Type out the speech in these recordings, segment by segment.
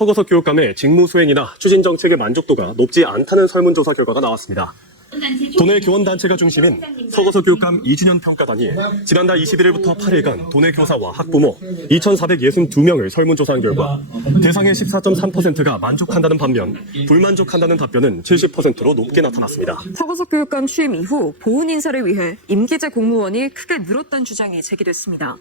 허거석 교육감의 직무 수행이나 추진 정책의 만족도가 높지 않다는 설문조사 결과가 나왔습니다. 도내 교원단체가 중심인 서거석 교육감 2주년 평가단이 지난달 21일부터 8일간 도내 교사와 학부모 2,462명을 설문조사한 결과 대상의 14.3%가 만족한다는 반면 불만족한다는 답변은 70%로 높게 나타났습니다. 서거석 교육감 취임 이후 보훈 인사를 위해 임기제 공무원이 크게 늘었다는 주장이 제기됐습니다.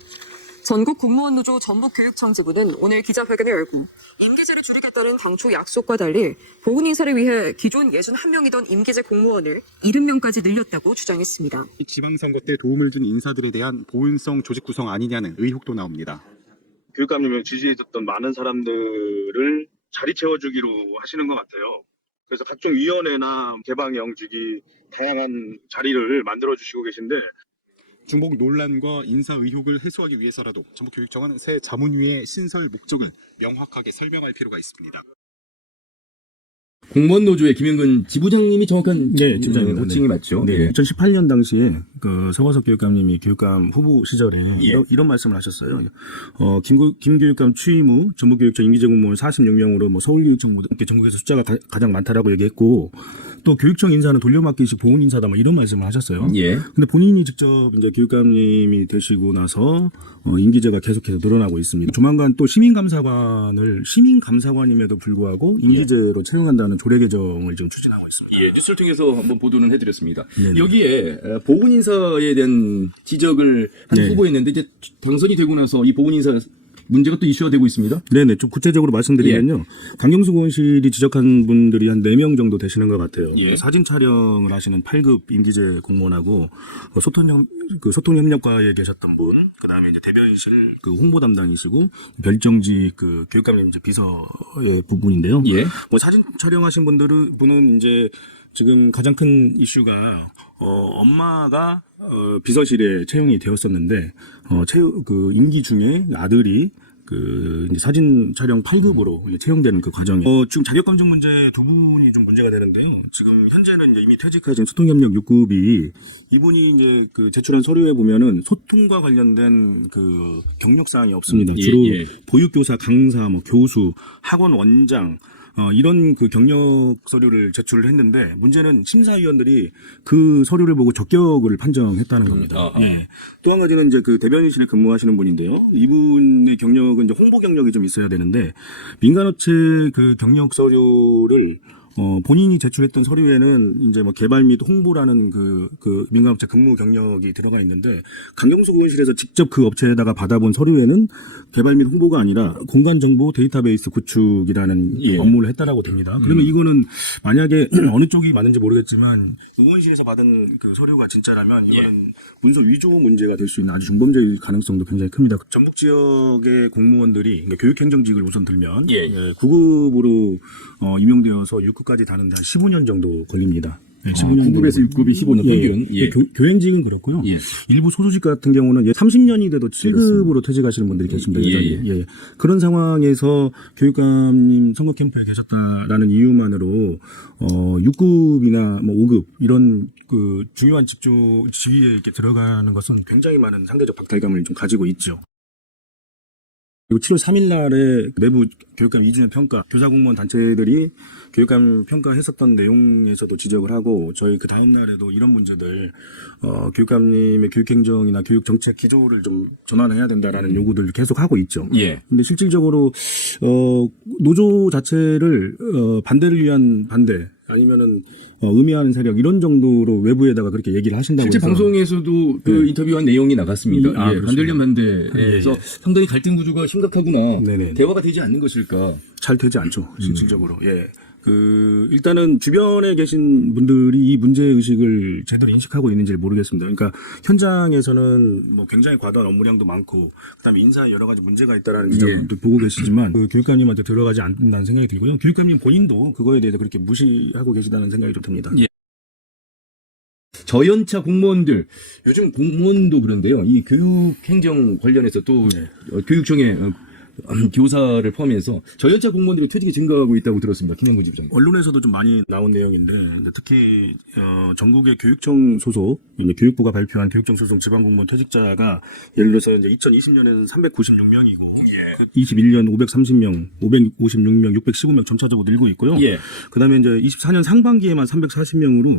전국 공무원 노조 전북 교육청 지부는 오늘 기자회견을 열고 임기제를 줄이겠다는 당초 약속과 달리 보훈 인사를 위해 기존 61명이던 임기제 공무원을 70명까지 늘렸다고 주장했습니다. 지방선거 때 도움을 준 인사들에 대한 보은성 조직 구성 아니냐는 의혹도 나옵니다. 교육감님을 지지해줬던 많은 사람들을 자리 채워주기로 하시는 것 같아요. 그래서 각종 위원회나 개방영직이 다양한 자리를 만들어 주시고 계신데 중복 논란과 인사 의혹을 해소하기 위해서라도 전북교육청은 새 자문위의 신설 목적을 명확하게 설명할 필요가 있습니다. 공무원 노조의 김영근 지부장님이 정확한 네, 지부장입니다. 호칭이 맞죠? 네, 예. 2018년 당시에 그 서광석 교육감님이 교육감 후보 시절에 예. 이런, 이런 말씀을 하셨어요. 어, 김, 김 교육감 취임 후 전북교육청 임기제 공무원 46명으로 뭐 서울교육청 모두 이렇게 전국에서 숫자가 가, 장 많다라고 얘기했고 또 교육청 인사는 돌려막기식 보훈 인사다 뭐 이런 말씀을 하셨어요. 예. 근데 본인이 직접 이제 교육감님이 되시고 나서 어, 임기제가 계속해서 늘어나고 있습니다. 조만간 또 시민감사관을 시민감사관임에도 불구하고 임기제로 채용한다는 조례 개정을 지금 추진하고 있습니다. 예, 뉴스를 통해서 한번 보도는 해드렸습니다. 네네. 여기에 어, 보훈 인사에 대한 지적을 한 네. 후보였는데 이제 당선이 되고 나서 이 보훈 인사 문제가 또 이슈가 되고 있습니다. 네네, 좀 구체적으로 말씀드리면요. 강경수 의원실이 지적한 분들이 한 4명 정도 되시는 것 같아요. 예. 사진 촬영을 하시는 8급 임기제 공무원하고 어, 소통, 그 소통협력과에 계셨던 분, 그 다음에 이제 대변실 그 홍보 담당이시고 별정직 그 교육감님 이제 비서의 부분인데요. 예. 뭐 사진 촬영하신 분들은 분은 이제 지금 가장 큰 이슈가 어, 엄마가 어, 비서실에 채용이 되었었는데 어, 채용 그 임기 중에 아들이 그 이제 사진 촬영 8급으로 채용되는 그 과정에 어, 지금 자격 검증 문제 두 분이 좀 문제가 되는데요. 지금 현재는 이제 이미 퇴직하신 소통협력 6급이 이분이 이제 그 제출한 서류에 보면은 소통과 관련된 그 경력 사항이 없습니다. 예, 주로 예. 보육교사, 강사, 뭐 교수, 학원 원장 어, 이런 그 경력 서류를 제출을 했는데 문제는 심사위원들이 그 서류를 보고 적격을 판정했다는 겁니다. 아하. 예. 또 한 가지는 이제 그 대변인실에 근무하시는 분인데요. 이분의 경력은 이제 홍보 경력이 좀 있어야 되는데 민간업체 그 경력 서류를 어, 본인이 제출했던 서류에는 이제 뭐 개발 및 홍보라는 그, 그 민간업체 근무 경력이 들어가 있는데 강경수 의원실에서 직접 그 업체에다가 받아본 서류에는 개발 및 홍보가 아니라 공간 정보 데이터베이스 구축이라는 예. 업무를 했다라고 됩니다. 그러면 이거는 만약에 어느 쪽이 맞는지 모르겠지만 의원실에서 받은 그 서류가 진짜라면 이거는 문서 위조 문제가 될 수 있는 아주 중범죄의 가능성도 굉장히 큽니다. 전북 지역의 공무원들이 그러니까 교육행정직을 우선 들면 예. 9급으로 어, 임용되어서 6급까지 다는데 한 15년 정도 걸립니다. 네, 15년 9급에서 정도. 6급이 15년 예, 평균. 예. 교, 교행직은 그렇고요. 예. 일부 소수직 같은 경우는 30년이 돼도 7급으로 퇴직하시는 분들이 계십니다. 예, 여전히. 예. 그런 상황에서 교육감님 선거 캠프에 계셨다라는 이유만으로 어 6급이나 뭐 5급 이런 그 중요한 직조 지위에 이렇게 들어가는 것은 굉장히 많은 상대적 박탈감을 좀 가지고 있죠. 그리고 7월 3일 날에 내부 교육감 이주년 평가 교사 공무원 단체들이 교육감 평가했었던 내용에서도 지적을 하고 저희 그 다음 날에도 이런 문제들 어, 교육감님의 교육 행정이나 교육 정책 기조를 좀 전환해야 된다라는 요구들을 계속 하고 있죠. 예. 근데 실질적으로 어 노조 자체를 어 반대를 위한 반대 아니면은 어, 의미하는 세력 이런 정도로 외부에다가 그렇게 얘기를 하신다고 실제 해서 방송에서도 그 네. 인터뷰한 내용이 나갔습니다. 음, 아, 예. 반대련 반대에서 예, 예. 상당히 갈등 구조가 심각하구나. 네네. 대화가 되지 않는 것일까. 잘 되지 않죠 실질적으로 예. 그 일단은 주변에 계신 분들이 이 문제 의식을 제대로 인식하고 있는지 를 모르겠습니다. 그러니까 현장에서는 뭐 굉장히 과도한 업무량도 많고 그다음에 인사에 여러 가지 문제가 있다라는 지적도 보고 계시지만 그 교육감님한테 들어가지 않는다는 생각이 들고요. 교육감님 본인도 그거에 대해서 그렇게 무시하고 계시다는 생각이 좀 듭니다. 예. 저연차 공무원들 요즘 공무원도 그런데요. 이 교육 행정 관련해서 또 네. 어, 교육청에 어, 교사를 포함해서 저연차 공무원들이 퇴직이 증가하고 있다고 들었습니다. 김영구 지부장님. 언론에서도 좀 많이 나온 내용인데 특히 어, 전국의 교육청 소속 이제 교육부가 발표한 교육청 소속 지방 공무원 퇴직자가 예를 들어서 이제 2020년에는 396명이고 21년 530명, 556명, 615명 점차적으로 늘고 있고요. 예. 그다음에 이제 24년 상반기에만 340명으로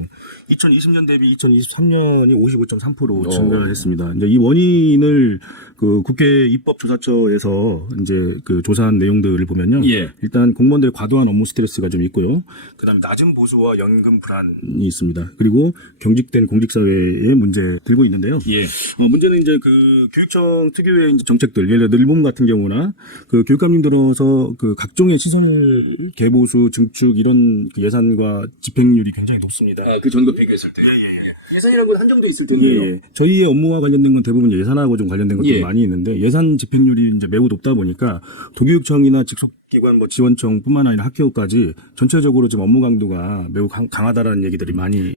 2020년 대비 2023년이 55.3% 어. 증가했습니다. 이제 이 원인을 그 국회 입법조사처에서 이제 그 조사한 내용들을 보면요. 예. 일단 공무원들의 과도한 업무 스트레스가 좀 있고요. 그다음에 낮은 보수와 연금 불안이 있습니다. 그리고 경직된 공직사회의 문제 들고 있는데요. 예. 어, 문제는 이제 그 교육청 특유의 이제 정책들, 예를 들어 늘봄 같은 경우나 그 교육감님 들어서 그 각종의 시설 개보수 증축 이런 그 예산과 집행률이 굉장히 높습니다. 아, 그 전거 비교했을 때. 예 산이라는 건 한정도 있을 텐데요. 예, 예. 저희의 업무와 관련된 건 대부분 예산하고 좀 관련된 것들이 예. 많이 있는데 예산 집행률이 이제 매우 높다 보니까 도교육청이나 직속기관 뭐 지원청뿐만 아니라 학교까지 전체적으로 지금 업무 강도가 매우 강, 강하다라는 얘기들이 많이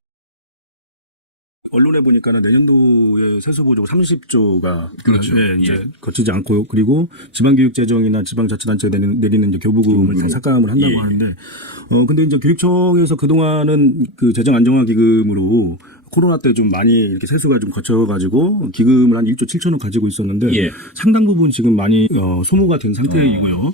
언론에 보니까는 내년도에 세수 보조가 30조가 그렇죠. 네, 이제 예. 거치지 않고 그리고 지방교육재정이나 지방자치단체가 내리는, 내리는 이제 교부금을 다 삭감을 한다고 예. 하는데 어 근데 이제 교육청에서 그 동안은 그 재정 안정화 기금으로 코로나 때 좀 많이 이렇게 세수가 좀 거쳐가지고 기금을 한 1조 7천억 가지고 있었는데 예. 상당 부분 지금 많이 어, 소모가 된 상태이고요.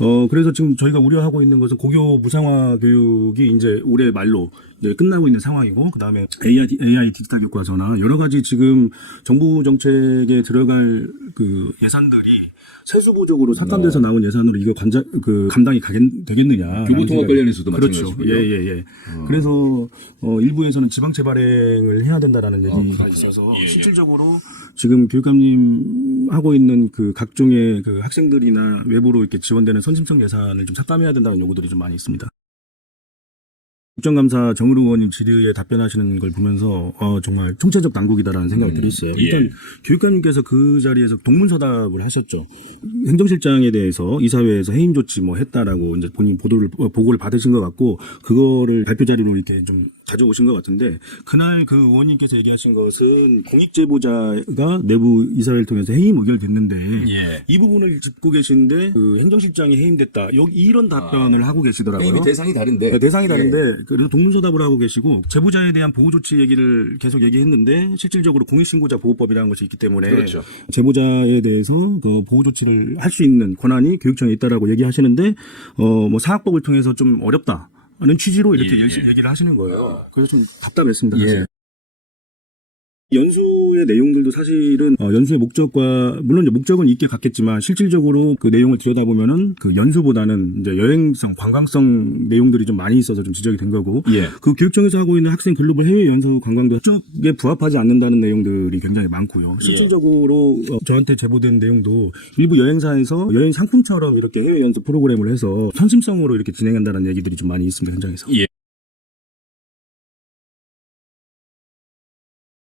어 그래서 지금 저희가 우려하고 있는 것은 고교 무상화 교육이 이제 올해 말로 이제 끝나고 있는 상황이고 그다음에 AI, AI 디지털 교과서나 여러 가지 지금 정부 정책에 들어갈 그 예산들이 세수 부족으로 삭감돼서 나온 예산으로 이거 관자, 그 감당이 가겠, 되겠느냐. 교부통합 관련해서도 그렇죠. 예, 예, 예. 그래서 어, 일부에서는 지방채 발행을 해야 된다라는 얘기가 그렇군요. 있어서 예, 예. 실질적으로 지금 교육감님 하고 있는 그 각종의 그 학생들이나 외부로 이렇게 지원되는 선심성 예산을 좀 삭감해야 된다는 요구들이 좀 많이 있습니다. 국정감사 정의로 의원님 질의에 답변하시는 걸 보면서 어, 정말 총체적 난국이다라는 생각들이 있어요. 예. 일단 교육감님께서 그 자리에서 동문서답을 하셨죠. 행정실장에 대해서 이사회에서 해임 조치 뭐 했다라고 이제 본인 보도를 어, 보고를 받으신 것 같고 그거를 발표 자료로 이렇게 좀 가져오신 것 같은데 그날 그 의원님께서 얘기하신 것은 공익 제보자가 내부 이사회를 통해서 해임 의결됐는데 예. 이 부분을 짚고 계신데 그 행정실장이 해임됐다. 여기 이런 답변을 하고 계시더라고요. 게임이 대상이 다른데. 네, 대상이 다른데 그래서 동문서답을 하고 계시고 제보자에 대한 보호 조치 얘기를 계속 얘기했는데 실질적으로 공익신고자 보호법이라는 것이 있기 때문에 그렇죠. 제보자에 대해서 그 보호 조치를 할 수 있는 권한이 교육청에 있다라고 얘기하시는데 어 뭐 사학법을 통해서 좀 어렵다는 취지로 이렇게 예. 열심히 얘기를 하시는 거예요. 그래서 좀 답답했습니다. 예. 연수의 내용들도 사실은 어, 연수의 목적과 물론 이제 목적은 있게 같겠지만 실질적으로 그 내용을 들여다보면은 그 연수보다는 이제 여행성, 관광성 내용들이 좀 많이 있어서 좀 지적이 된 거고 예. 그 교육청에서 하고 있는 학생 글로벌 해외 연수 관광도 쪽에 부합하지 않는다는 내용들이 굉장히 많고요. 실질적으로 어, 저한테 제보된 내용도 일부 여행사에서 여행 상품처럼 이렇게 해외 연수 프로그램을 해서 선심성으로 이렇게 진행한다는 얘기들이 좀 많이 있습니다 현장에서. 예.